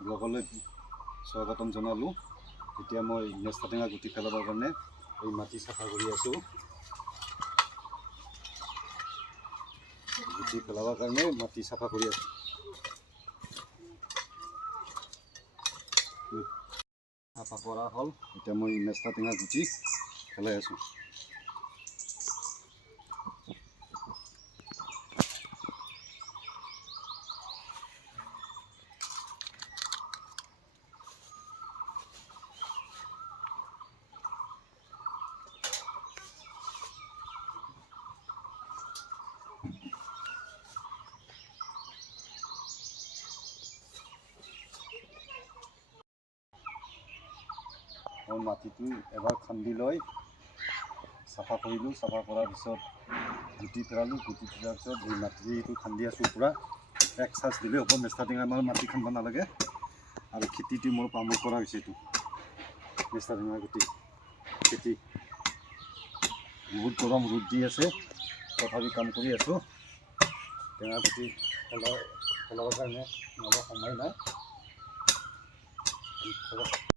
ব্লগলৈ স্বাগতম জনালোঁ। এতিয়া মই মেষ্টা টেঙা গুটি পেলাবৰ কাৰণে এই মাটি চাফা কৰি আছোঁ। গুটি পেলাবৰ কাৰণে মাটি চাফা কৰি আছোঁ। চাফা কৰা হ'ল। এতিয়া মই মেষ্টা টেঙা গুটি পেলাই আছোঁ। মই মাটিটো এবাৰ খান্দি লৈ চাফা কৰিলোঁ। চাফা কৰাৰ পিছত গুটি পেলালোঁ। গুটি পেলোৱাৰ পিছত এই মাটিটো খান্দি আছোঁ। পূৰা এক চাৰ্জ দিলেই হ'ব। মেষ্টা টেঙা আমাৰ মাটি খান্দিব নালাগে। আৰু খেতিটো মোৰ পামৰ কৰা হৈছে। এইটো মেষ্টা টেঙা গুটি খেতি বহুত গৰম ৰ'দ দি আছে, তথাপি কাম কৰি আছোঁ। টেঙা গুটি পেলাবৰ কাৰণে নহ'ব, সময় নাই।